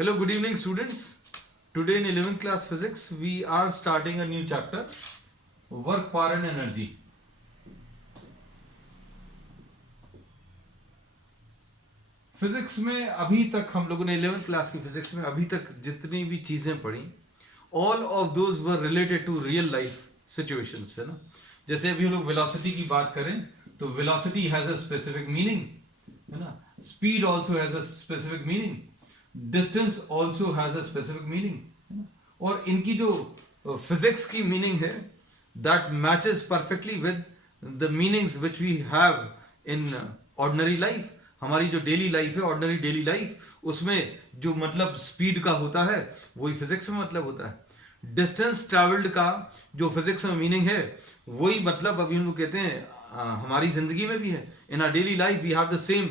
Hello, good evening, students. Today in 11th class physics, we are starting a new chapter, work, power and energy. Physics में अभी तक हम लोगों ने 11th class की physics में अभी तक जितनी भी चीजें पढ़ी, all of those were related to real life situations, है ना. जैसे अभी हम लोग वेलोसिटी की बात करें तो velocity has a specific meaning, है ना. Speed also has a specific meaning, distance also has a specific meaning, है ना. और इनकी जो फिजिक्स की मीनिंग है that matches perfectly with the meanings which we have in ordinary life. हमारी जो डेली लाइफ है, ऑर्डिनरी डेली लाइफ, उसमें जो मतलब स्पीड का होता है वही फिजिक्स में मतलब होता है. डिस्टेंस ट्रैवल्ड का जो फिजिक्स में मीनिंग है वही मतलब अभी हम लोग कहते हैं हमारी जिंदगी में भी है. In our daily life we have the same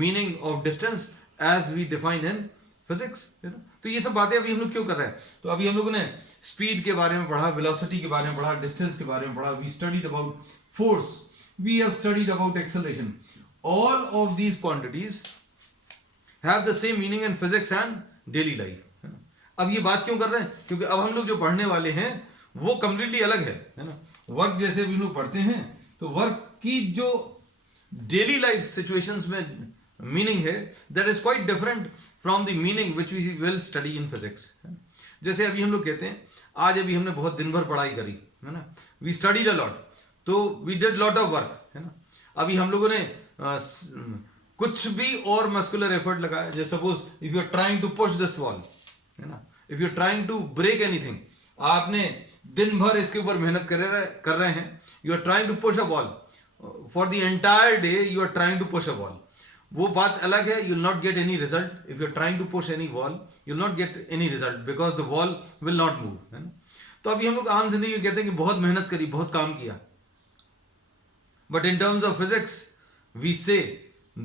meaning of distance as we define in physics. तो ये सब बातें अभी हम लोग क्यों कर रहे हैं? तो अभी हम लोगों ने स्पीड के बारे में पढ़ा, वेलोसिटी के बारे में पढ़ा, डिस्टेंस के बारे में पढ़ा. We studied about force, we have studied about acceleration. All of these quantities have the same meaning in physics and daily life. अब ये बात क्यों कर रहे हैं? क्योंकि अब हम लोग जो पढ़ने वाले हैं वो completely अलग है ना. वर्क जैसे भी लोग पढ़ते हैं तो वर्क की जो डेली लाइफ सिचुएशंस में मीनिंग है that is quite different from the meaning which we will study in physics. जैसे अभी हम लोग कहते हैं आज अभी हमने बहुत दिन भर पढ़ाई करी, है ना. We studied a lot, तो we did lot of work, है ना. अभी हम लोगों ने कुछ भी और मस्कुलर एफर्ट लगाया. जैसे suppose if you are trying to push this wall, है ना, if you are trying to break anything, आपने दिन भर इसके ऊपर मेहनत कर रहे हैं. You are trying to push a wall for the entire day, you are trying to push a wall. वो बात अलग है. You will not get any result. If you are trying to push any wall you will not get any result because the wall will not move, है ना. तो अभी हम लोग आम जिंदगी में कहते हैं कि बहुत मेहनत करी, बहुत काम किया, but in terms of physics we say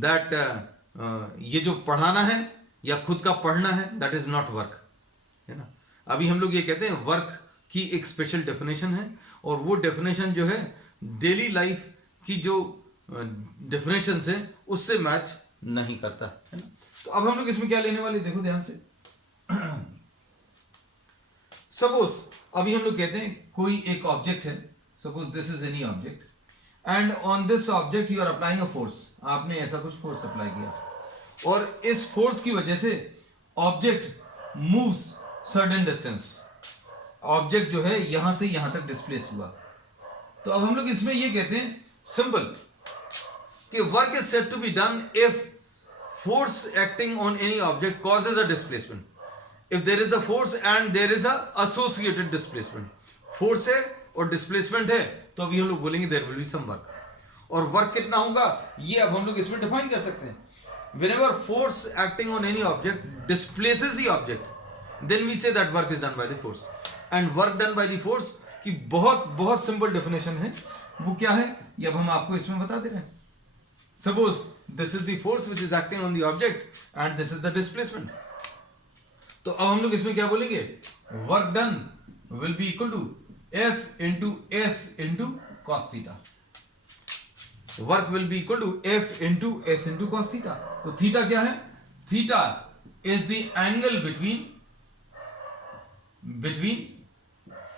that ये जो पढ़ाना है या खुद का पढ़ना है दैट इज नॉट वर्क, है ना. अभी हम लोग ये कहते हैं वर्क की एक स्पेशल डेफिनेशन है और वो डेफिनेशन जो है डेली लाइफ की जो डेफिनेशन है उससे मैच नहीं करता, है ना. तो अब हम लोग इसमें क्या लेने वाले, देखो ध्यान से. सपोज अभी हम लोग कहते हैं कोई एक ऑब्जेक्ट है, suppose this is any object and on this object you are applying a force. आपने ऐसा कुछ फोर्स अप्लाई किया और इस फोर्स की वजह से object moves certain distance. Object जो है यहां से यहां तक डिस्प्लेस हुआ. तो अब हम लोग इसमें ये कहते हैं सिंपल कि work is said to be done if force acting on any object causes a displacement. If there is a force and there is a associated displacement. Force है और डिस्प्लेसमेंट है तो अभी हम लोग बोलेंगे there will be some work. और work कितना होगा ये अब हम लोग इसमें डिफाइन कर सकते हैं. Whenever force acting on any object displaces the object then we say that work is done by the force. And work done by the force की बहुत बहुत सिंपल डेफिनेशन है. वो क्या है ये अब हम आपको इसमें बता दे रहे हैं. Suppose this is the force which is acting on the object and this is the displacement. तो अब हम लोग इसमें क्या बोलेंगे, work done will be equal to F into S into cos theta. Work will be equal to F into S into cos theta. तो theta क्या है? Theta is the angle between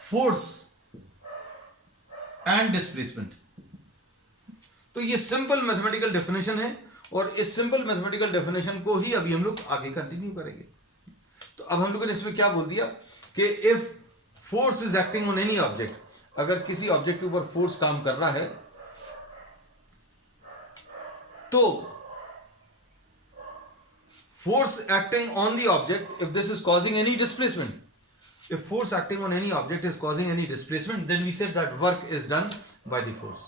force and displacement. तो ये simple mathematical definition है और इस simple mathematical definition को ही अभी हम लोग आगे कंटिन्यू करेंगे. तो अब हम लोगों ने इसमें क्या बोल दिया कि if force is acting on any object, अगर किसी ऑब्जेक्ट के ऊपर फोर्स काम कर रहा है तो force acting on the object if this is causing any displacement, if force acting on any object is causing any displacement then we said that work is done by the force.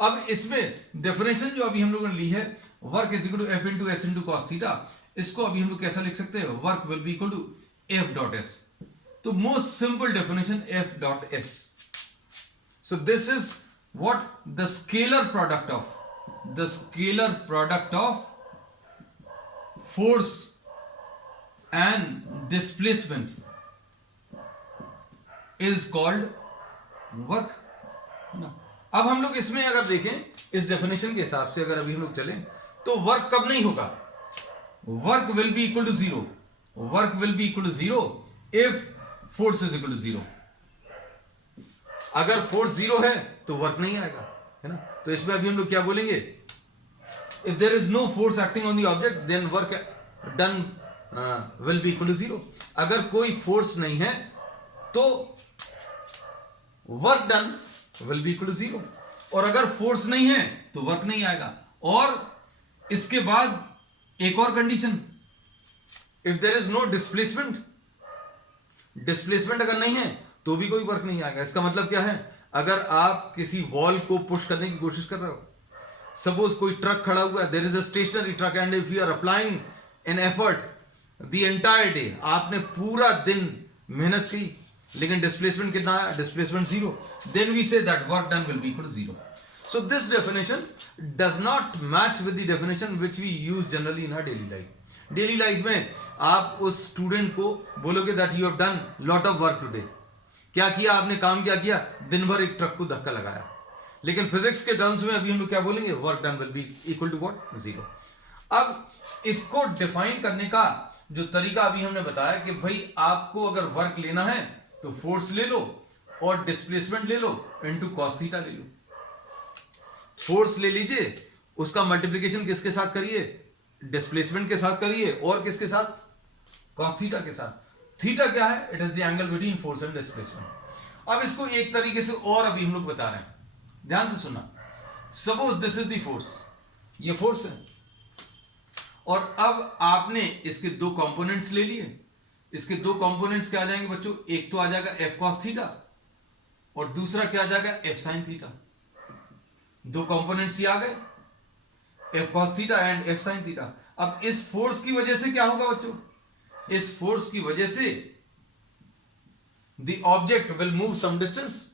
अब इसमें definition जो अभी हम लोगों ने ली है work is equal to F into S into cos theta, इसको अभी हम लोग कैसा लिख सकते हैं, work will be equal to F dot S. तो most simple definition F dot S. So this is what the scalar product of force and displacement is called work. अब हम लोग इसमें अगर देखें इस डेफिनेशन के हिसाब से अगर अभी हम लोग चलें तो वर्क कब नहीं होगा, work will be equal to zero. Work will be equal to 0 if force is equal to 0। अगर फोर्स 0 है तो वर्क नहीं आएगा, है ना। तो इसमें अभी हम लोग क्या बोलेंगे, if there is no force acting on the object then work done will be equal to 0। अगर कोई फोर्स नहीं है तो work done will be equal to 0, और अगर फोर्स नहीं है तो वर्क नहीं आएगा। और इसके बाद एक और condition, if there is no displacement, displacement अगर नहीं है तो भी कोई वर्क नहीं आएगा। इसका मतलब क्या है, अगर आप किसी वॉल को पुश करने की कोशिश कर रहे हो, सपोज कोई ट्रक खड़ा हुआ है, there is a stationary truck and if you are applying an effort the entire day, आपने पूरा दिन मेहनत की लेकिन डिस्प्लेसमेंट कितना आया, displacement 0, then we say that work done will be equal to 0। So this definition does not match with the definition which we use generally in our daily life. Daily life में आप उस student को बोलोगे that you have done lot of work today, क्या किया आपने, काम क्या किया, दिन भर एक ट्रक को धक्का लगाया। लेकिन फिजिक्स के टर्म्स में अभी हम लोग क्या बोलेंगे, work done will be equal to what, 0। अब इसको डिफाइन करने का जो तरीका अभी हमने बताया कि भाई आपको अगर वर्क लेना है तो फोर्स ले लो और डिस्प्लेसमेंट ले लो इनटू कॉस थीटा ले लो। फोर्स ले लीजिए, उसका मल्टीप्लिकेशन किसके साथ करिए, डिस्प्लेसमेंट के साथ करिए, और किसके साथ, कॉस थीटा के साथ। थीटा क्या है, it is the angle between force and displacement. अब इसको एक तरीके से और अभी हम लोग बता रहे हैं, ध्यान से सुनना। Suppose this is the force, ये फोर्स है, और अब आपने इसके दो कंपोनेंट्स ले लिए। इसके दो कंपोनेंट्स क्या आ जाएंगे बच्चों, एक तो आ जाएगा एफ कॉस थीटा और दूसरा क्या आ जाएगा, एफ साइन थीटा। दो कंपोनेंट्स ही आ गए, F cos theta and F sine theta. अब इस फोर्स की वजह से क्या होगा बच्चों, इस फोर्स की वजह से the object will move some distance.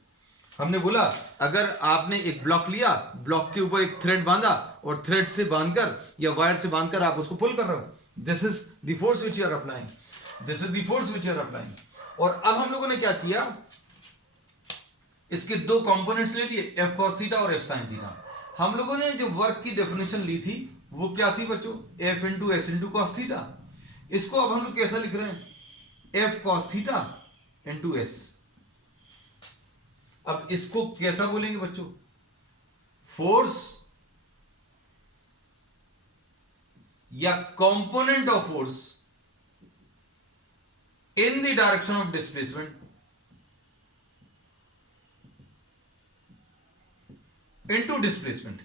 हमने बोला अगर आपने एक ब्लॉक लिया, ब्लॉक के ऊपर एक थ्रेड बांधा और थ्रेड से बांधकर या वायर से बांधकर आप उसको पुल कर रहे हो, this is the force which you are applying, this is the force which you are applying. और अब हम लोगों ने क्या किया, इसके दो कंपोनेंट्स ले लिए, एफ कॉस थीटा और एफ साइन थीटा। हम लोगों ने जो वर्क की डेफिनेशन ली थी वो क्या थी बच्चों, F into S into cos theta. इसको अब हम लोग कैसा लिख रहे हैं, F cos theta into S. अब इसको कैसा बोलेंगे बच्चों, फोर्स या component of force in the direction of displacement into displacement.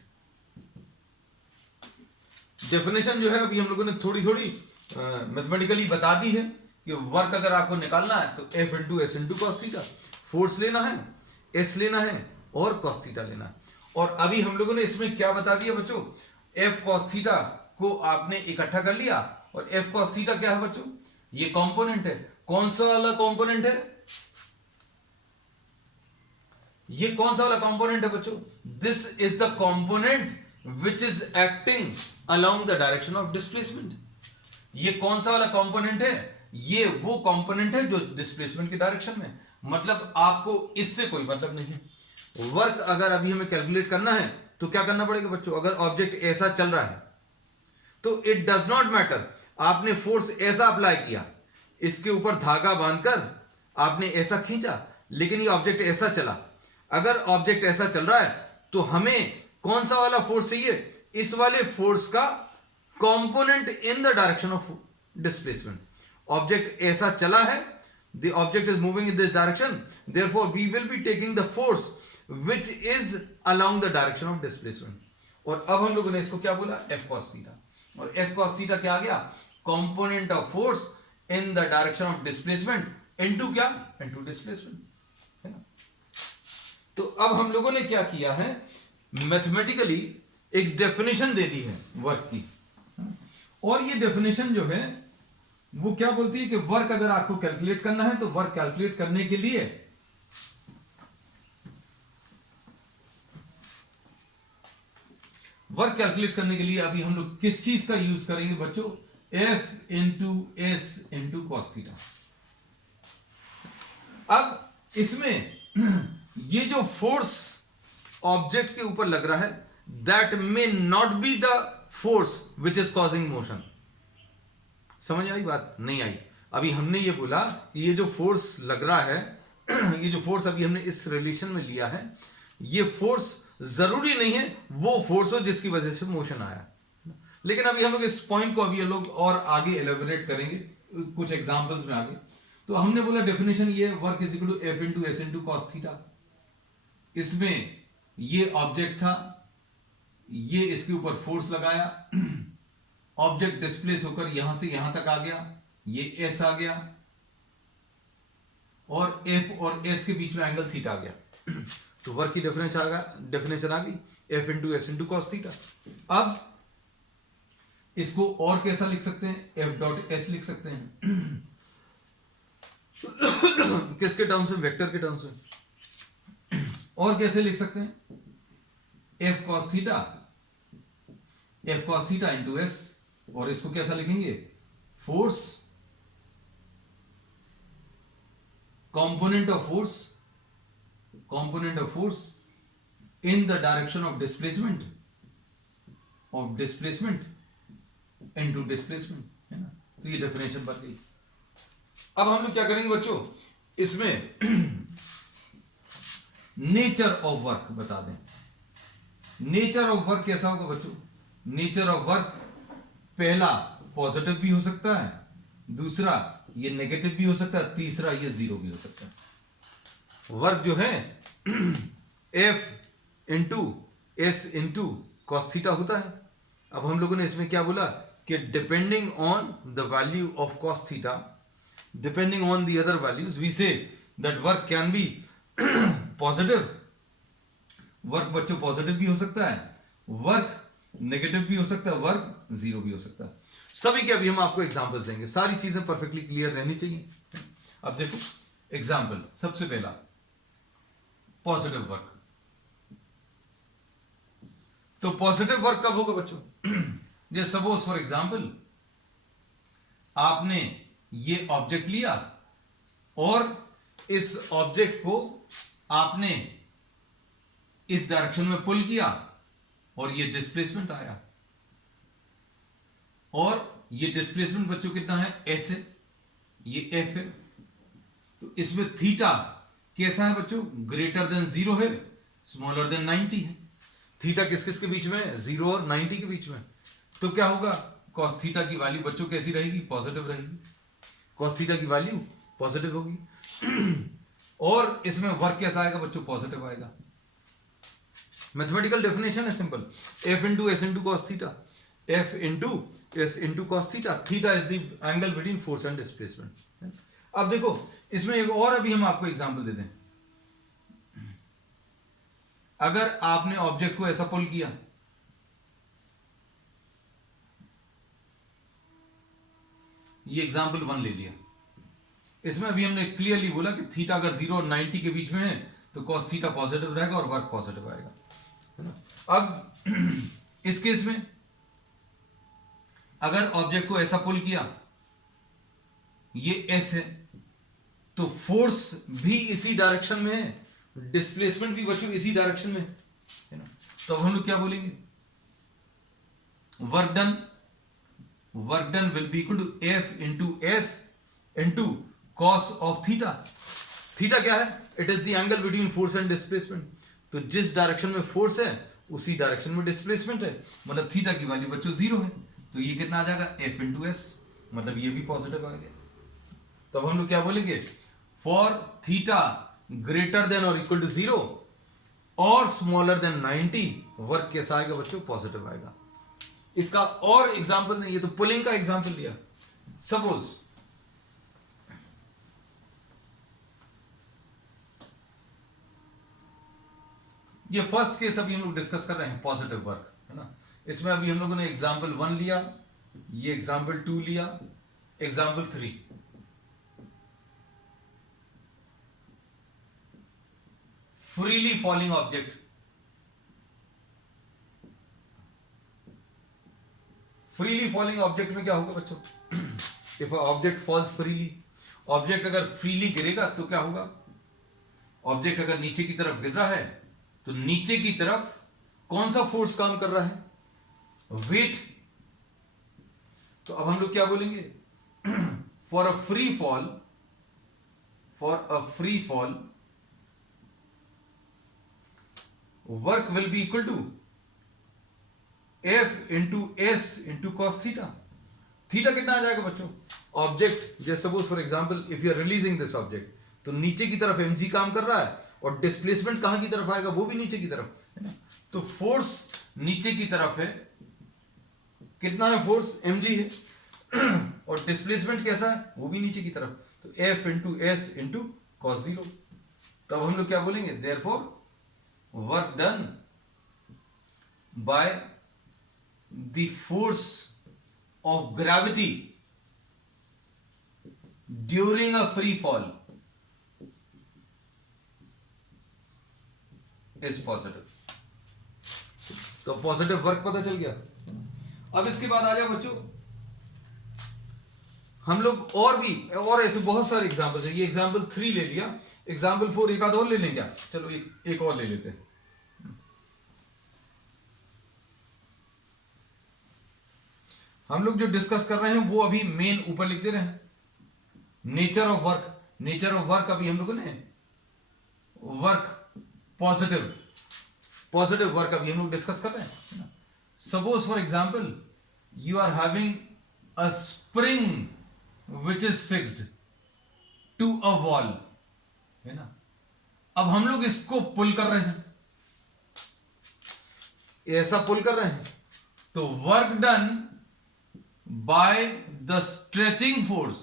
Definition जो है अभी हम लोगों ने थोड़ी थोड़ी मैथमेटिकली बता दी है कि वर्क अगर आपको निकालना है तो F into S into cos theta, force लेना है, एस लेना है और कॉस थीटा लेना है। और अभी हम लोगों ने इसमें क्या बता दिया बच्चों, एफ कॉस थीटा को आपने इकट्ठा कर लिया, और एफ कॉस थीटा क्या है बच्चों, ये कंपोनेंट है। कौन सा वाला कंपोनेंट है, ये कौन सा वाला कंपोनेंट है बच्चों, this is the component which is acting along the direction of displacement. ये कौन सा वाला कंपोनेंट है, ये वो कंपोनेंट है जो डिस्प्लेसमेंट की डायरेक्शन में। मतलब आपको इससे कोई मतलब नहीं है। वर्क अगर अभी हमें कैलकुलेट करना है तो क्या करना पड़ेगा बच्चों, अगर ऑब्जेक्ट ऐसा चल रहा है तो इट डज नॉट मैटर, आपने फोर्स ऐसा अप्लाई किया, इसके ऊपर धागा बांधकर आपने ऐसा खींचा, लेकिन ये ऑब्जेक्ट ऐसा चला। अगर ऑब्जेक्ट ऐसा चल रहा है तो हमें कौन सा वाला फोर्स चाहिए, इस वाले फोर्स का component in the direction of displacement. Object ऐसा चला है, the object is moving in this direction, therefore we will be taking the force which is along the direction of displacement। और अब हम लोगों ने इसको क्या बोला, f cos theta, और f cos theta क्या आ गया, component of force in the direction of displacement into क्या, into displacement, है ना। तो अब हम लोगों ने क्या किया है, मैथमेटिकली एक डेफिनेशन दे दी है वर्क की, और ये डेफिनेशन जो है वो क्या बोलती है कि वर्क अगर आपको कैलकुलेट करना है तो वर्क कैलकुलेट करने के लिए अभी हम लोग किस चीज का यूज करेंगे बच्चों, F into S into cos theta. अब इसमें ये जो फोर्स ऑब्जेक्ट के ऊपर लग रहा है, that may not be the force which is causing motion. समझ आई बात, नहीं आई। अभी हमने ये बोला कि ये जो फोर्स लग रहा है ये जो फोर्स अभी हमने इस रिलेशन में लिया है, ये फोर्स जरूरी नहीं है वो फोर्स हो जिसकी वजह से मोशन आया। लेकिन अभी हम लोग इस पॉइंट को अभी हम लोग और आगे एलेबोरेट करेंगे कुछ एग्जांपल्स में आगे। तो हमने बोला डेफिनेशन ये है, work is equal to F into S into cos theta. इसमें ये ऑब्जेक्ट था, ये इसके ऊपर फोर्स लगाया, ऑब्जेक्ट डिस्प्लेस होकर यहां से यहां तक आ गया, ये एस आ गया और एफ और एस के बीच में एंगल थीटा आ गया। तो वर्क की डेफिनेशन आ गई, F into S into cos theta. अब इसको और कैसा लिख सकते हैं, एफ डॉट एस लिख सकते हैं। किसके टर्म्स में, वेक्टर के टर्म्स में। और कैसे लिख सकते हैं, F cos theta into S, और इसको कैसा लिखेंगे, force component of force in the direction of displacement into displacement, है ना। तो ये डेफिनेशन बन गई। अब हम लोग क्या करेंगे बच्चों, इसमें नेचर ऑफ वर्क बता दें। नेचर ऑफ वर्क कैसा होगा बच्चों, नेचर ऑफ वर्क पहला पॉजिटिव भी हो सकता है, दूसरा ये नेगेटिव भी हो सकता है, तीसरा ये जीरो भी हो सकता है। वर्क जो है F into S into cos theta होता है। अब हम लोगों ने इसमें क्या बोला कि depending on the value of cos theta, depending on the other values, we say that work can be positive. Work बच्चों पॉजिटिव भी हो सकता है, वर्क नेगेटिव भी हो सकता है, वर्क जीरो भी हो सकता है। सभी के अभी हम आपको एग्जांपल्स देंगे, सारी चीजें परफेक्टली क्लियर रहनी चाहिए। अब देखो एग्जांपल, सबसे पहला पॉजिटिव वर्क। तो पॉजिटिव वर्क कब होगा बच्चों, जैसे सपोज फॉर एग्जांपल आपने ये ऑब्जेक्ट लिया और इस ऑब्जेक्ट को आपने इस डायरेक्शन में पुल किया और ये डिस्प्लेसमेंट आया, और ये डिस्प्लेसमेंट बच्चों कितना है, एस है, ये एफ है। तो इसमें थीटा कैसा है बच्चों, ग्रेटर देन 0 है, स्मॉलर देन 90 है। थीटा किस किस के बीच में है, 0 और 90 के बीच में। तो क्या होगा, कॉस थीटा की वैल्यू बच्चों कैसी रहेगी, पॉजिटिव रहेगी। कॉस थीटा की वैल्यू पॉजिटिव होगी। और इसमें वर्क कैसा आएगा बच्चों, पॉजिटिव आएगा। मैथमेटिकल डेफिनेशन है simple, F into S into cos theta, F into S into cos theta, theta is the angle between force and displacement. अब देखो इसमें एक और अभी हम आपको एग्जांपल दे दें। अगर आपने ऑब्जेक्ट को ऐसा पुल किया, ये एग्जांपल 1 ले लिया, इसमें अभी हमने क्लियरली बोला कि थीटा अगर 0 और 90 के बीच में है तो कॉस थीटा पॉजिटिव रहेगा और वर्क पॉजिटिव आएगा, है ना। अब इस केस में अगर ऑब्जेक्ट को ऐसा पुल किया, ये एस है, तो फोर्स भी इसी डायरेक्शन में है, डिस्प्लेसमेंट भी बच्चों इसी डायरेक्शन में है ना। तो हम लोग क्या बोलेंगे, work done will be equal to F into S into cos of theta. Theta क्या है, it is the angle between force and displacement. तो जिस डायरेक्शन में फोर्स है उसी डायरेक्शन में डिस्प्लेसमेंट है, मतलब थीटा की वैल्यू बच्चों 0 है, तो ये कितना आ जाएगा, एफ इंटू एस, मतलब ये भी पॉजिटिव आ गया। तो अब हम लोग क्या बोलेंगे, फॉर थीटा ग्रेटर देन और इक्वल टू 0 और स्मॉलर देन 90, वर्क कैसा आएगा बच्चों, पॉजिटिव आएगा। इसका और एग्जांपल नहीं, ये तो पुलिंग का एग्जांपल लिया। सपोज ये फर्स्ट केस अभी हम लोग डिस्कस कर रहे हैं, पॉजिटिव वर्क, है ना। इसमें अभी हम लोगों ने एग्जांपल 1 लिया, ये एग्जांपल 2 लिया, example 3। Freely falling object, freely falling object में क्या होगा बच्चों, if object falls freely, object अगर फ्रीली गिरेगा तो क्या होगा, ऑब्जेक्ट अगर नीचे की तरफ गिर रहा है तो नीचे की तरफ कौन सा फोर्स काम कर रहा है, वेट। तो अब हम लोग क्या बोलेंगे, for a free fall, work will be equal to F into S into cos theta. Theta कितना आ जाएगा बच्चों? ऑब्जेक्ट, जैसे suppose for example if you are releasing this object, तो नीचे की तरफ mg काम कर रहा है और डिस्प्लेसमेंट कहां की तरफ आएगा? वो भी नीचे की तरफ, है ना? तो फोर्स नीचे की तरफ है, कितना है फोर्स? mg है और डिस्प्लेसमेंट कैसा है? वो भी नीचे की तरफ, तो F into S into cos zero. तो अब हम लोग क्या बोलेंगे? Therefore work done by the force of gravity during a free fall is positive। तो पॉजिटिव वर्क पता चल गया। अब इसके बाद आ जाओ बच्चों, हम लोग और ऐसे बहुत सारे एग्जांपल्स है। ये एग्जांपल 3 ले लिया, एग्जांपल 4 एक आध और ले लें क्या? चलो एक और ले लेते हैं। हम लोग जो डिस्कस कर रहे हैं वो अभी मेन ऊपर लिखते रहे, nature of work. Nature of work अभी हम लोगों ने वर्क पॉजिटिव वर्क अभी हम लोग डिस्कस कर रहे हैं। Suppose for example you are having a spring which is fixed to a wall, है ना? अब हम लोग इसको पुल कर रहे हैं, ऐसा पुल कर रहे हैं, तो work done by the stretching force,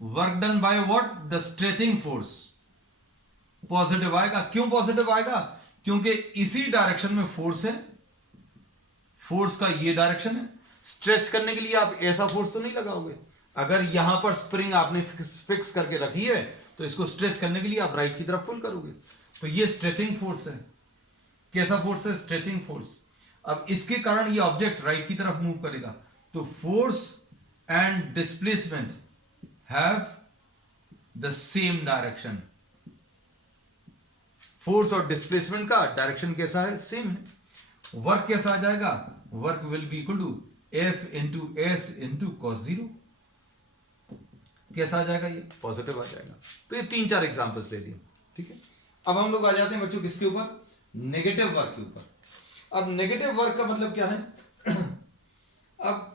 work done by what? The stretching force positive आएगा। क्यों पॉजिटिव आएगा? क्योंकि इसी डायरेक्शन में फोर्स है, फोर्स का ये डायरेक्शन है। स्ट्रेच करने के लिए आप ऐसा फोर्स तो नहीं लगाओगे। अगर यहां पर स्प्रिंग आपने फिक्स करके रखी है तो इसको स्ट्रेच करने के लिए आप राइट की तरफ पुल करोगे, तो ये स्ट्रेचिंग फोर्स है। कैसा फोर्स है? Stretching force. अब इसके कारण ये ऑब्जेक्ट राइट की तरफ मूव करेगा, तो force and displacement have the same direction. Force और डिस्प्लेसमेंट का डायरेक्शन कैसा है? सेम है। वर्क कैसा आ जाएगा? Work will be equal to F into S into cos zero. कैसा आ जाएगा? ये पॉजिटिव आ जाएगा। तो ये 3-4 एग्जांपल्स ले लिए, ठीक है। अब हम लोग आ जाते हैं बच्चों किसके ऊपर? नेगेटिव वर्क के ऊपर। अब नेगेटिव वर्क का मतलब क्या है? अब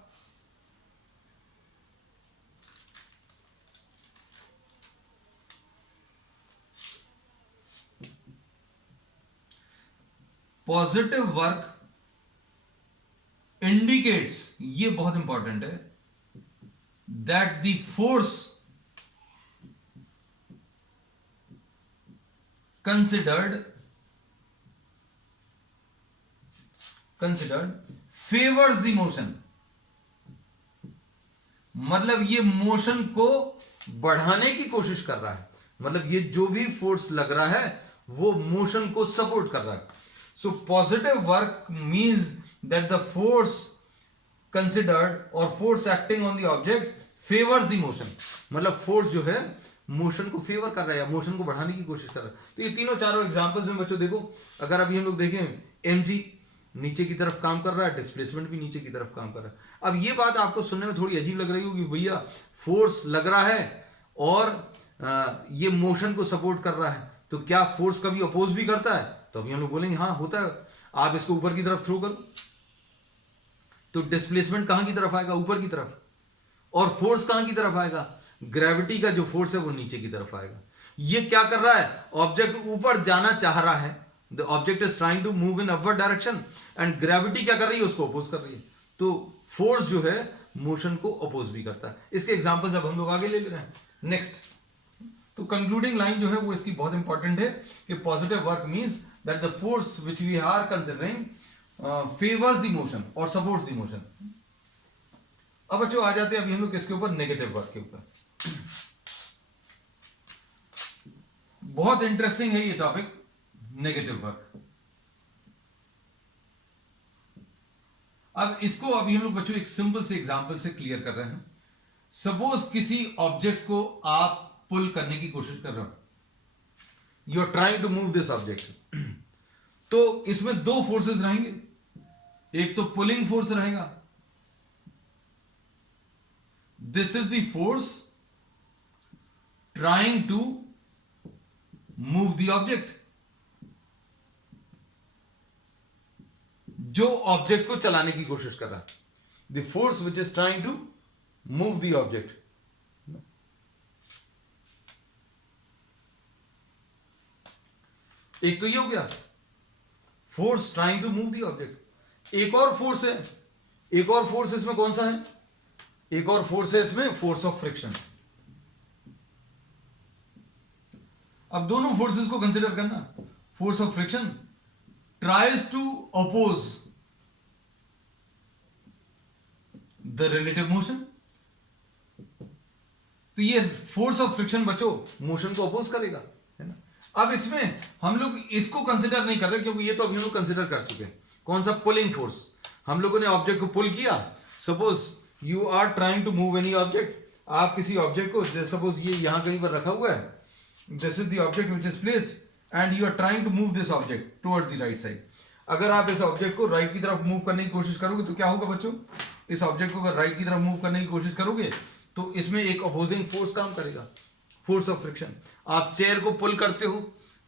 पॉजिटिव वर्क इंडिकेट्स, ये बहुत इंपॉर्टेंट है, that the force considered favours the motion. मतलब ये मोशन को बढ़ाने की कोशिश कर रहा है, मतलब ये जो भी फोर्स लग रहा है वो मोशन को सपोर्ट कर रहा है। So positive work means that the force considered और force acting on the object favours the motion. मतलब फोर्स जो है मोशन को फेवर कर रहा है या मोशन को बढ़ाने की कोशिश कर रहा है। तो ये तीनों चारों एग्जांपल्स में बच्चों देखो, अगर अभी हम लोग देखें mg नीचे की तरफ काम कर रहा है, डिस्प्लेसमेंट भी नीचे की तरफ काम कर रहा है। अब ये बात आपको सुनने में थोड़ी अजीब लग रही होगी, भैया फोर्स लग रहा है और ये मोशन को सपोर्ट कर रहा है, तो क्या फोर्स कभी अपोज भी करता है? तो अभी हम लोग बोलेंगे हाँ होता है। आप इसको ऊपर की तरफ थ्रो करो तो डिस्प्लेसमेंट कहां की तरफ आएगा? ऊपर की तरफ। और फोर्स कहां की तरफ आएगा? ग्रेविटी का जो फोर्स है वो नीचे की तरफ आएगा। ये क्या कर रहा है? ऑब्जेक्ट ऊपर जाना चाह रहा है, the object is trying to move in upward direction and gravity क्या कर रही है? उसको अपोज कर रही है। तो फोर्स जो है मोशन को अपोज भी करता है। इसके एग्जांपल्स अब हम लोग आगे ले रहे हैं। नेक्स्ट, तो कंक्लूडिंग लाइन जो है वो इसकी बहुत इंपॉर्टेंट है कि positive work means that the force which we are considering favours the motion और सपोर्ट्स द मोशन। अब बच्चों आ जाते हैं अभी हम लोग किसके ऊपर? नेगेटिव वर्क के ऊपर। बहुत इंटरेस्टिंग है ये टॉपिक, नेगेटिव वर्क। अब इसको अभी हम लोग बच्चों एक सिंपल से एग्जांपल से क्लियर कर रहे हैं। सपोज किसी ऑब्जेक्ट को आप पुल करने की कोशिश कर रहे हो, you are trying to move this object. तो इसमें दो फोर्सेस रहेंगे, एक तो पुलिंग फोर्स रहेगा, this is the force trying to move the object, जो ऑब्जेक्ट को चलाने की कोशिश कर रहा है, the force which is trying to move the object. एक तो ये हो गया force trying to move the object. एक और फोर्स है, एक और फोर्स इसमें कौन सा है, एक और फोर्स है इसमें फोर्स ऑफ फ्रिक्शन। अब दोनों फोर्सेस को कंसिडर करना। Force of friction tries to oppose the relative motion, तो ये फोर्स ऑफ फ्रिक्शन बच्चों मोशन को अपोज करेगा, है ना। अब इसमें हम लोग इसको कंसिडर नहीं कर रहे क्योंकि ये तो अभी हम लोग कंसिडर कर चुके हैं। कौन सा, पुलिंग फोर्स। हम लोगों ने ऑब्जेक्ट को पुल किया। Suppose you are trying to move any object, आप किसी ऑब्जेक्ट को, सपोज ये यहां कहीं पर रखा हुआ है, this is the object which is placed and you are trying to move this object towards the right side. अगर आप इस ऑब्जेक्ट को राइट की तरफ मूव करने की कोशिश करोगे तो क्या होगा बच्चों, इस ऑब्जेक्ट को अगर राइट की तरफ मूव करने की कोशिश करोगे तो इसमें एक अपोजिंग फोर्स काम करेगा, फोर्स ऑफ फ्रिक्शन। आप चेयर को पुल करते हो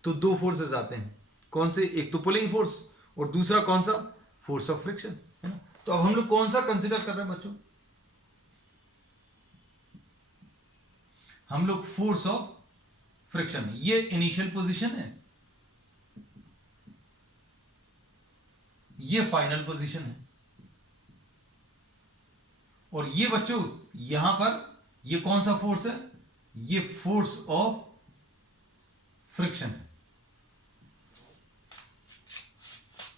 तो दो फोर्सेस आते हैं, कौन से, एक तो पुलिंग फोर्स और दूसरा कौन सा, फोर्स ऑफ फ्रिक्शन, है ना। तो अब हम लोग कौन सा कंसिडर कर रहे हैं बच्चों, हम लोग फोर्स ऑफ फ्रिक्शन। ये इनिशियल पोजीशन है, ये फाइनल पोजीशन है, और ये बच्चों यहां पर ये कौन सा फोर्स है, ये फोर्स ऑफ फ्रिक्शन है।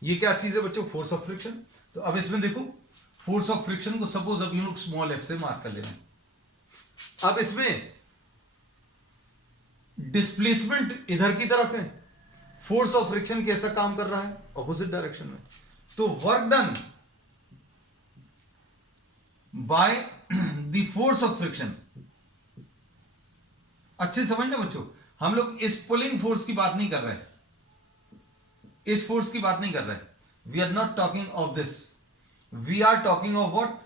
ये क्या चीज है बच्चों, फोर्स ऑफ फ्रिक्शन। तो अब इसमें देखो फोर्स ऑफ फ्रिक्शन को सपोज अब हम लोग स्मॉल एफ से मार्क कर लेना। अब इसमें डिस्प्लेसमेंट इधर की तरफ है, फोर्स ऑफ फ्रिक्शन कैसा काम कर रहा है, ऑपोजिट डायरेक्शन में। तो work done by the force of friction, अच्छे से समझना बच्चों, हम लोग इस पुलिंग फोर्स की बात नहीं कर रहे, इस फोर्स की बात नहीं कर रहे। We are not talking of this, we are talking of what,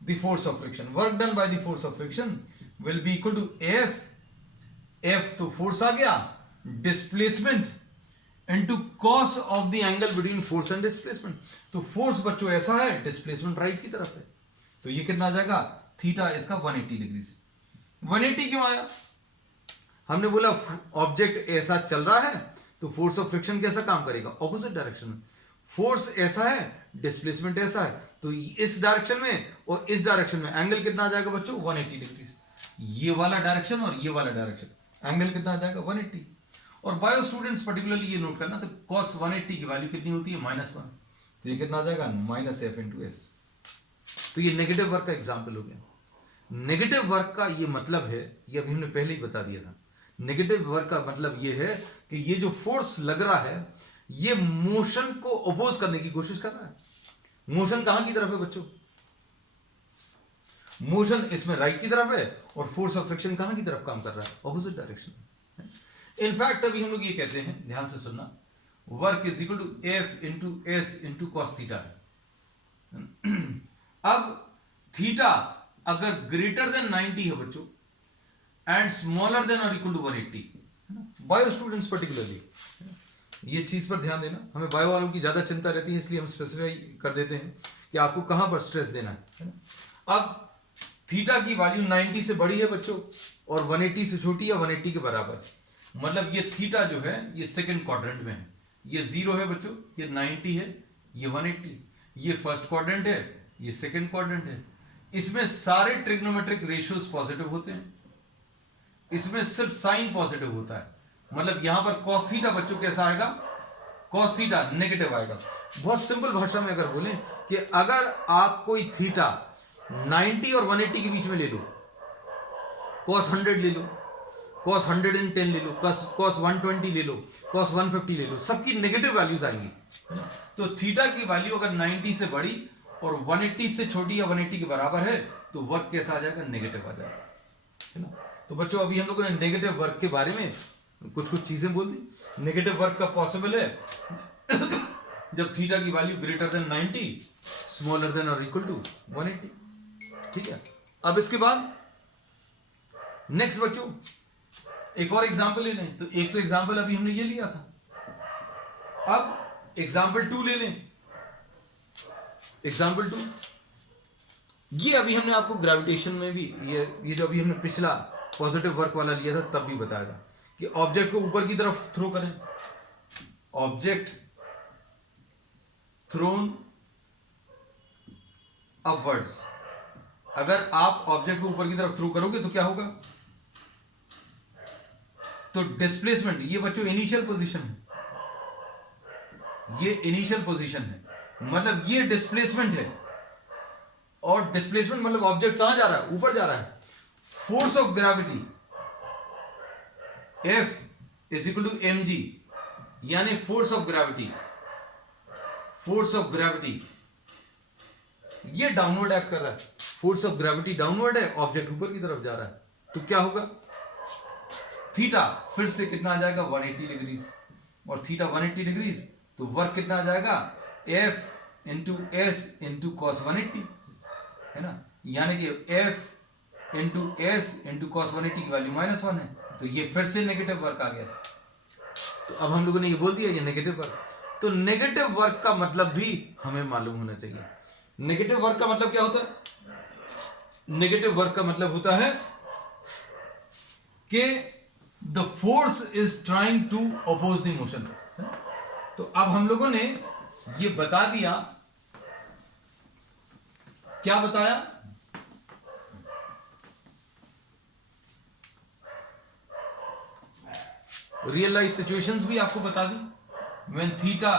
the force of friction. Work done by the force of friction will be equal to F, F तो फोर्स आ गया, displacement into cos of the angle between force and displacement. तो force बच्चों ऐसा है, displacement right की तरफ है, तो ये कितना आ जाएगा, थीटा इसका 180 डिग्री। 180 क्यों आया, हमने बोला ऑब्जेक्ट ऐसा चल रहा है तो फोर्स ऑफ फ्रिक्शन कैसा काम करेगा, ऑपोजिट डायरेक्शन में। फोर्स ऐसा है, डिस्प्लेसमेंट ऐसा है, तो इस डायरेक्शन में और इस डायरेक्शन में एंगल कितना आ जाएगा बच्चों, 180 डिग्री। ये वाला डायरेक्शन और ये वाला डायरेक्शन, एंगल कितना आ जाएगा, 180। और बायो स्टूडेंट्स पर्टिकुलरली ये नोट करना, तो cos 180 की वैल्यू कितनी होती है, -1, तो ये कितना आ जाएगा, -f × s। तो ये नेगेटिव वर्क का एग्जाम्पल हो गया। नेगेटिव वर्क का ये मतलब है, ये अभी हमने पहले ही बता दिया था, नेगेटिव वर्क का मतलब ये है कि ये जो फोर्स लग रहा है ये मोशन को अपोज करने की कोशिश कर रहा है। मोशन कहां की तरफ है बच्चों, मोशन इसमें राइट की तरफ है, और फोर्स ऑफ फ्रिक्शन कहां की तरफ काम कर रहा है, ऑपोजिट डायरेक्शन में। इनफैक्ट अभी हम लोग ये कहते हैं, ध्यान से सुनना, work is equal to F into S into cos theta. अब थीटा अगर ग्रेटर देन 90 है बच्चों एंड स्मॉलर देन और equal to 180, bio students particularly ये चीज पर ध्यान देना, हमें बायो वालों की ज्यादा चिंता रहती है, इसलिए हम स्पेसिफाई कर देते हैं कि आपको कहां पर स्ट्रेस देना है। अब थीटा की वैल्यू 90 से बड़ी है बच्चों और 180 से छोटी या 180 के बराबर, मतलब ये थीटा जो है ये सेकंड क्वाड्रेंट में है, ये 0 है बच्चों, ये 90 है, ये 180, ये फर्स्ट क्वाड्रेंट है, ये सेकंड क्वाड्रेंट है। इसमें सारे ट्रिग्नोमेट्रिक रेशियोज पॉजिटिव होते हैं, इसमें सिर्फ साइन पॉजिटिव होता है, मतलब यहां पर cos थीटा बच्चों कैसा आएगा, cos थीटा नेगेटिव आएगा। बहुत सिंपल भाषा में अगर बोलें कि अगर आप कोई थीटा 90 और 180 के बीच में ले लो, cos 100 ले लो, cos 110 ले लो, cos 120 ले लो, cos 150 ले लो, सबकी नेगेटिव वैल्यूज आएंगी। तो थीटा की वैल्यू अगर 90 से बड़ी और 180 से छोटी या 180 के बराबर है तो वर्क कैसा आ जाएगा, नेगेटिव आ जाएगा, है ना। तो बच्चों अभी हम लोगों ने नेगेटिव वर्क के बारे में कुछ कुछ चीजें बोल दी। नेगेटिव वर्क का पॉसिबल है जब थीटा की value greater than 90, smaller than और इक्वल टू 180, ठीक है। अब इसके बाद नेक्स्ट बच्चों, एक और एग्जाम्पल ले लें। तो एक तो एग्जाम्पल अभी हमने ये लिया था, अब एग्जाम्पल 2 ले लें। एग्जाम्पल 2, ये अभी हमने आपको ग्रेविटेशन में भी ये जो अभी हमने पिछला पॉजिटिव वर्क वाला लिया था तब भी बताया था कि ऑब्जेक्ट को ऊपर की तरफ थ्रो करें, ऑब्जेक्ट थ्रोन अपवर्ड्स। अगर आप ऑब्जेक्ट को ऊपर की तरफ थ्रो करोगे तो क्या होगा? तो डिस्प्लेसमेंट, ये बच्चों इनिशियल पोजीशन है, ये इनिशियल पोजीशन है, मतलब ये डिस्प्लेसमेंट है। और डिस्प्लेसमेंट मतलब ऑब्जेक्ट कहां जा रहा है? ऊपर जा रहा है। Force of gravity F is equal to mg, यानी force of gravity, force of gravity ये डाउनवर्ड एक्ट कर रहा है। फोर्स ऑफ ग्रेविटी डाउनवर्ड है, ऑब्जेक्ट ऊपर की तरफ जा रहा है, तो क्या होगा? थीटा फिर से कितना आ जाएगा? 180 डिग्रीज। और थीटा 180 डिग्रीज, तो वर्क कितना आ जाएगा? F into S into cos 180, है ना, यानी कि F into S into cos 180 की वैल्यू -1 है, तो ये फिर से नेगेटिव वर्क आ गया। तो अब हम लोगों ने ये बोल दिया ये नेगेटिव वर्क। तो नेगेटिव वर्क का मतलब भी हमें मालूम होना चाहिए। नेगेटिव वर्क का मतलब क्या होता है? नेगेटिव वर्क का मतलब होता है कि the force is trying to oppose the motion. तो अब हम लोगों ने ये बता दिया, क्या बताया? रियल लाइफ सिचुएशंस भी आपको बता दी। When theta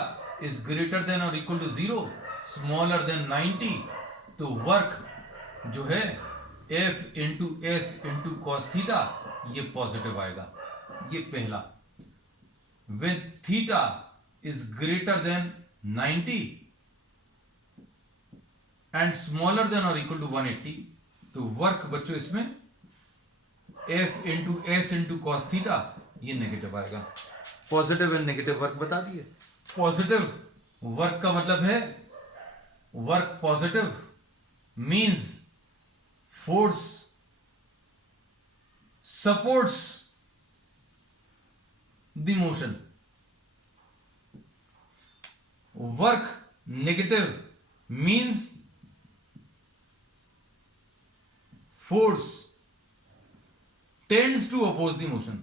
is greater than और इक्वल टू 0, स्मॉलर देन 90, तो वर्क जो है F into S into cos theta ये पॉजिटिव आएगा, ये पहला। When theta is greater than 90 and smaller than और इक्वल टू 180, तो वर्क बच्चों इसमें F into S into cos theta ये नेगेटिव आएगा। पॉजिटिव एंड नेगेटिव वर्क बता दिए। पॉजिटिव वर्क का मतलब है, work positive means force supports the motion. Work negative means force tends to oppose the motion.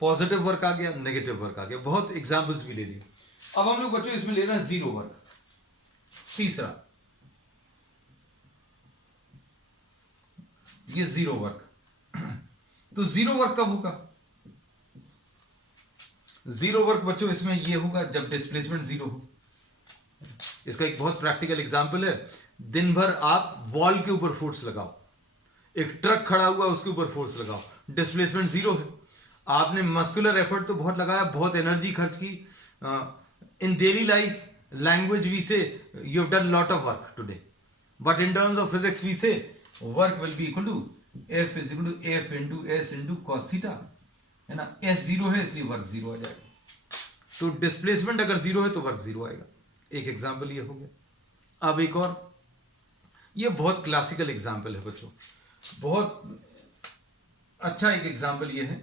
Positive work आ गया, negative work आ गया, बहुत एग्जांपल्स भी ले लिए। अब हम लोग बच्चों इसमें लेना जीरो वर्क, तीसरा ये जीरो वर्क। तो जीरो वर्क कब होगा? जीरो वर्क बच्चों इसमें ये होगा जब डिस्प्लेसमेंट जीरो हो। इसका एक बहुत प्रैक्टिकल एग्जांपल है, दिन भर आप वॉल के ऊपर फोर्स लगाओ, एक ट्रक खड़ा हुआ उसके ऊपर फोर्स लगाओ, डिस्प्लेसमेंट जीरो है। आपने मस्कुलर एफर्ट तो बहुत लगाया, बहुत एनर्जी खर्च की, in daily life language we say you have done lot of work today, but in terms of physics we say work will be equal to F is equal to F into S into cos theta, है ना। S zero है इसलिए work zero आ जाएगा। तो displacement अगर zero है तो वर्क जीरो आएगा। एक एग्जाम्पल ये हो गया। अब एक और, ये बहुत क्लासिकल एग्जाम्पल है बच्चों, बहुत अच्छा एक एग्जाम्पल ये है।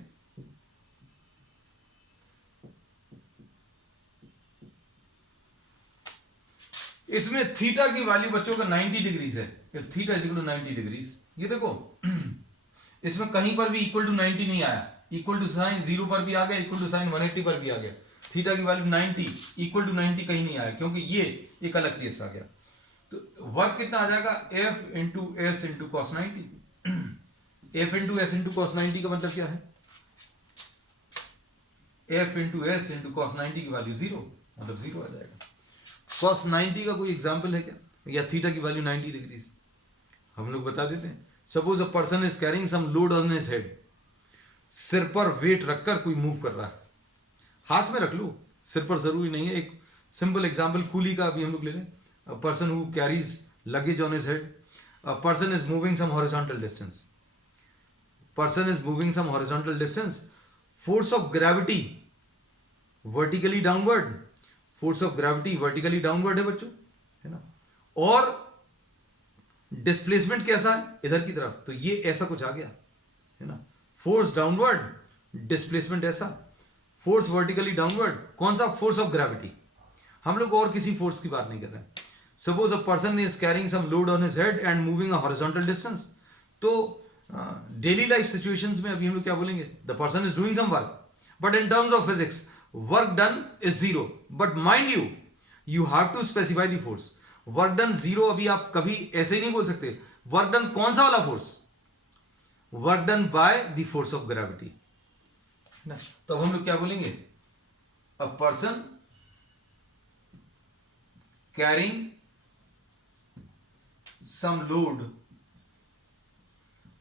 इसमें थीटा की वैल्यू बच्चों का 90 डिग्रीज है। If theta is equal to 90 degrees, ये देखो इसमें कहीं पर भी इक्वल टू 90 नहीं आया, इक्वल टू साइन 0 पर भी आ गया, इक्वल टू साइन 180 पर भी आ गया। थीटा की वैल्यू 90 इक्वल टू 90 कहीं नहीं आया, क्योंकि ये एक अलग केस आ गया। तो वर्क कितना आ जाएगा? F into S into cos 90। F into S into cos 90 का मतलब क्या है? F into S into cos 90 की वैल्यू 0, मतलब 0 आ जाएगा। कॉस 90 का कोई एग्जाम्पल है क्या? या थीटा की वैल्यू 90 डिग्रीज हम लोग बता देते हैं। Suppose a person is carrying some load on his head, सिर पर वेट रखकर कोई मूव कर रहा है, हाथ में रख लो, सिर पर जरूरी नहीं है। एक सिंपल एग्जाम्पल कूली का अभी हम लोग ले लें। A person who carries luggage on his head, a person is moving some horizontal distance, person is moving some horizontal distance, force of gravity vertically downward, force of gravity vertically downward है बच्चों, है ना। और displacement कैसा है इधर की तरफ, तो ये ऐसा कुछ आ गया है ना, फोर्स डाउनवर्ड, डिस्प्लेसमेंट ऐसा, फोर्स वर्टिकली डाउनवर्ड, कौन सा, फोर्स ऑफ ग्रेविटी। हम लोग और किसी फोर्स की बात नहीं कर रहे हैं। Suppose a person is carrying some load on his head and moving a horizontal distance, तो डेली लाइफ सिचुएशंस में अभी हम लोग क्या बोलेंगे, the person is doing some work, but in terms of physics work done is zero, but mind you, you have to specify the force. Work done zero अभी आप कभी ऐसे ही नहीं बोल सकते। वर्क डन कौन सा वाला force, work done by the force of gravity. तो अब हम लोग क्या बोलेंगे, a person carrying some load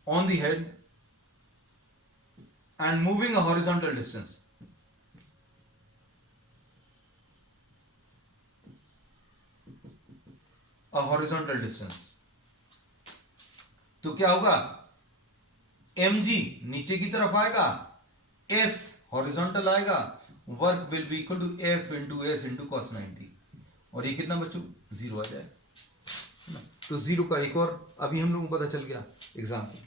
on the head and moving a horizontal distance, तो क्या होगा, mg नीचे की तरफ आएगा, s हॉरिजॉन्टल आएगा, work will be equal to f into S into cos 90, और ये कितना बच्चों, जीरो आ जाए। तो जीरो का एक और अभी हम लोगों को पता चल गया एग्जाम्पल,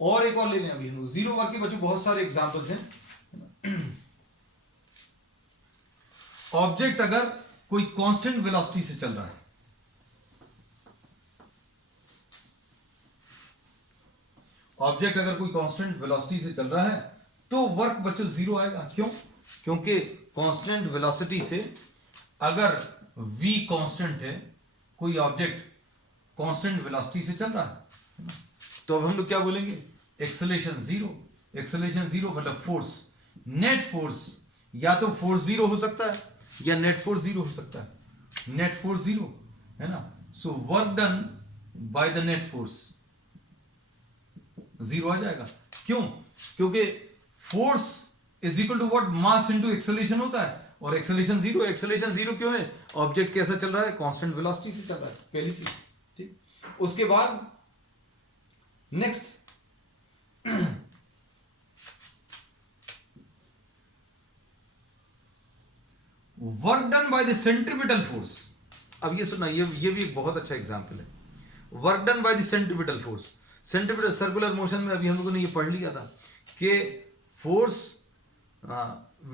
और एक और ले लें अभी हम लोग। जीरो वर्क के बच्चों बहुत सारे एग्जाम्पल्स हैं। ऑब्जेक्ट अगर कोई कांस्टेंट वेलोसिटी से चल रहा है, ऑब्जेक्ट अगर कोई कांस्टेंट वेलोसिटी से चल रहा है तो वर्क बच्चों जीरो आएगा। क्यों, क्योंकि कांस्टेंट वेलोसिटी से अगर v कांस्टेंट है, कोई ऑब्जेक्ट कांस्टेंट वेलोसिटी से चल रहा है, तो अब हम लोग क्या बोलेंगे, एक्सेलरेशन जीरो। एक्सेलरेशन जीरो मतलब फोर्स, नेट फोर्स, या तो फोर्स जीरो हो सकता है या नेट फोर्स जीरो हो सकता है। नेट फोर्स जीरो है ना, so work done by the net force zero आ जाएगा। क्यों, क्योंकि force is equal to what, mass into acceleration होता है, और एक्सेलरेशन जीरो। एक्सेलरेशन जीरो क्यों है, ऑब्जेक्ट कैसा चल रहा है, कांस्टेंट वेलोसिटी से चल रहा है, पहली चीज। ठीक, उसके बाद next work done by the centripetal force. अब ये सुनना, ये भी एक बहुत अच्छा एग्जांपल है, work done by the centripetal force. Centripetal circular motion में अभी हम लोगों ने ये पढ़ लिया था कि force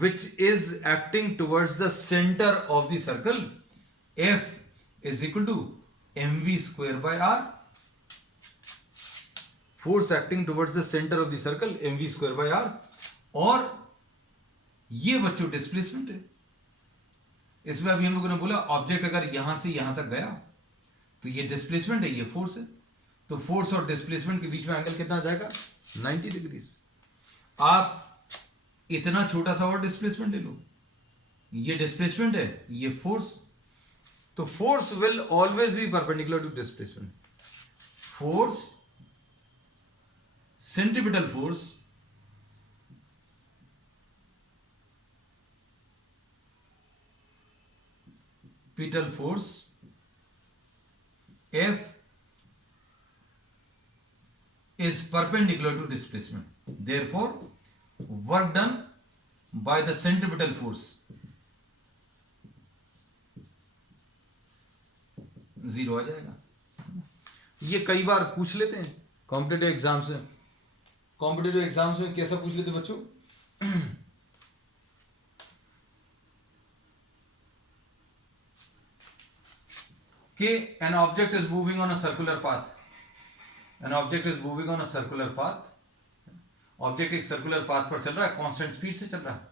which is acting towards the center of the circle, F is equal to mv square by r. Force acting towards the center of the circle, mv square by r. और ये बच्चों डिस्प्लेसमेंट है। इसमें अभी हम लोगों ने बोला ऑब्जेक्ट अगर यहां से यहां तक गया तो ये डिस्प्लेसमेंट है, ये फोर्स है। तो फोर्स और डिस्प्लेसमेंट के बीच में एंगल कितना आ जाएगा, 90 डिग्री। आप इतना छोटा सा और डिस्प्लेसमेंट ले लो, ये डिस्प्लेसमेंट है, ये फोर्स। तो force will always be perpendicular to displacement. Force, centripetal force petal force F is perpendicular to displacement. Therefore, work done by the centripetal force zero आ जाएगा। ये कई बार पूछ लेते हैं कॉम्पिटिटिव एग्जाम्स में। कॉम्पिटिटिव एग्जाम्स में कैसा पूछ लेते बच्चों, कि an object is moving on a circular path, an object is moving on a circular path, object एक सर्कुलर पाथ पर चल रहा है, कांस्टेंट स्पीड से चल रहा है,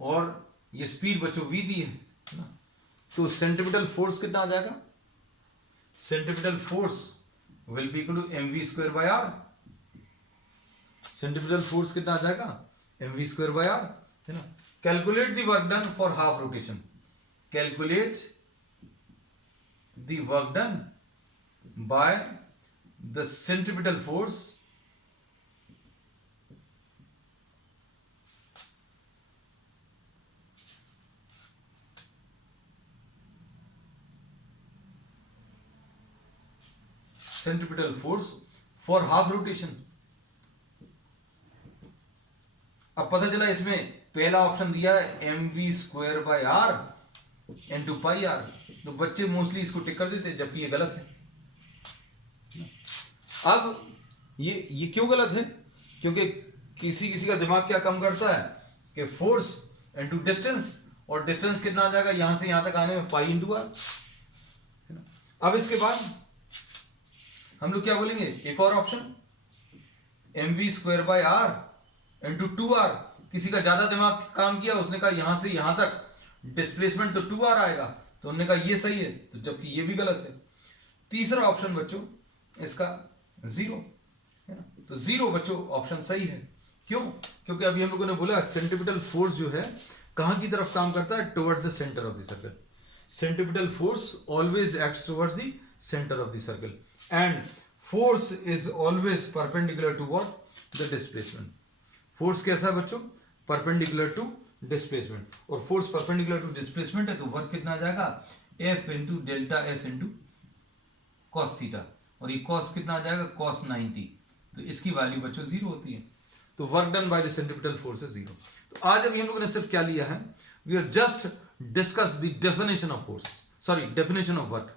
और ये स्पीड बच्चों v दी है ना, तो सेंट्रीपिटल फोर्स कितना आ जाएगा, centripetal force will be equal to mv square by r। Centripetal force कितना आ जाएगा, mv स्क्वायर बाय r, है ना। Calculate the work done for half rotation, calculate the work done by the centripetal force centripetal force for half rotation. अब पता चला इसमें पहला ऑप्शन दिया है mv square by r, into pi r. तो बच्चे मोस्टली इसको टिक कर देते हैं, जबकि ये गलत है। अब ये क्यों गलत है? क्योंकि किसी किसी का दिमाग क्या कम करता है कि फोर्स इनटू डिस्टेंस, और डिस्टेंस कितना आ जाएगा यहां से यहां तक आने में, पाई इंटू आर। अब इसके बाद हम लोग क्या बोलेंगे, एक और option, m v square by r into two r. किसी का ज्यादा दिमाग काम किया, उसने कहा यहां से यहां तक डिस्प्लेसमेंट तो टू आर आएगा, तो उन्होंने कहा ये सही है, तो जबकि ये भी गलत है। तीसरा ऑप्शन बच्चों इसका जीरो है ना, तो जीरो बच्चों ऑप्शन सही है। क्यों? क्योंकि अभी हम लोगों ने बोला सेंट्रीपिटल फोर्स जो है कहां की तरफ काम करता है, towards the centre of the circle. Centripetal force always acts towards the centre of the circle, and force is always perpendicular to what, the displacement. Force कैसा है बच्चों, परपेंडिकुलर टू डिस्प्लेसमेंट, और फोर्स परपेंडिकुलर टू डिस्प्लेसमेंट है, तो work कितना आ जाएगा, F into delta S into cos theta, और ये कॉस कितना आ जाएगा, कॉस 90, तो इसकी वैल्यू बच्चों जीरो होती है। तो work done by the centripetal force है जीरो। तो आज अभी हम लोगों ने सिर्फ क्या लिया है, we are just discuss the definition of force, sorry definition of work.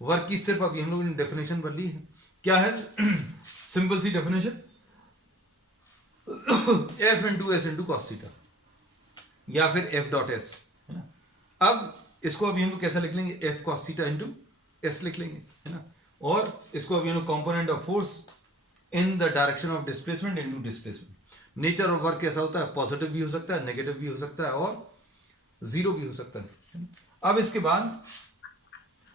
Work की सिर्फ अभी हम लोगों ने डेफिनेशन पर ली है। क्या है? सिंपल सी definition, F into S into cos theta, या फिर एफ डॉट एस है ना। अब इसको अभी हम लोग कैसा लिख लेंगे, F cos theta into S लिख लेंगे है ना, और इसको अभी हम लोग component of force in the direction of displacement into displacement. Nature of work कैसा होता है, पॉजिटिव भी हो सकता है, नेगेटिव भी हो सकता है, और जीरो भी हो सकता है। अब इसके बाद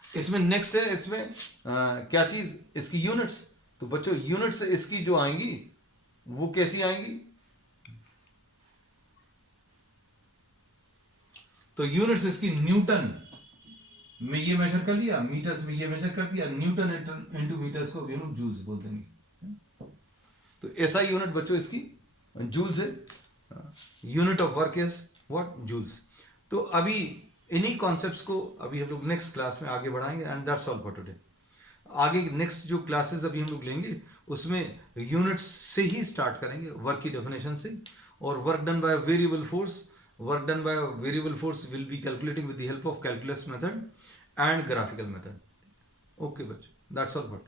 इसमें नेक्स्ट है, इसमें क्या चीज, इसकी यूनिट्स। तो बच्चों यूनिट्स इसकी जो आएंगी वो कैसी आएंगी, तो यूनिट्स इसकी न्यूटन में ये मेजर कर लिया, मीटर्स में ये मेजर कर दिया, न्यूटन इनटू मीटर्स को भी हम लोग जूल्स बोल देंगे। तो ऐसा यूनिट बच्चों इसकी जूल्स है। Unit of work is what, joules. तो अभी इन्हीं कॉन्सेप्ट्स को अभी हम लोग नेक्स्ट क्लास में आगे बढ़ाएंगे, and that's all for today. आगे नेक्स्ट जो क्लासेस अभी हम लोग लेंगे उसमें यूनिट्स से ही स्टार्ट करेंगे, वर्क की डेफिनेशन से, और work done by variable force. Work done by variable force will B calculating with the help of calculus method and graphical method. Okay बच्चों, दैट्स ऑल फॉर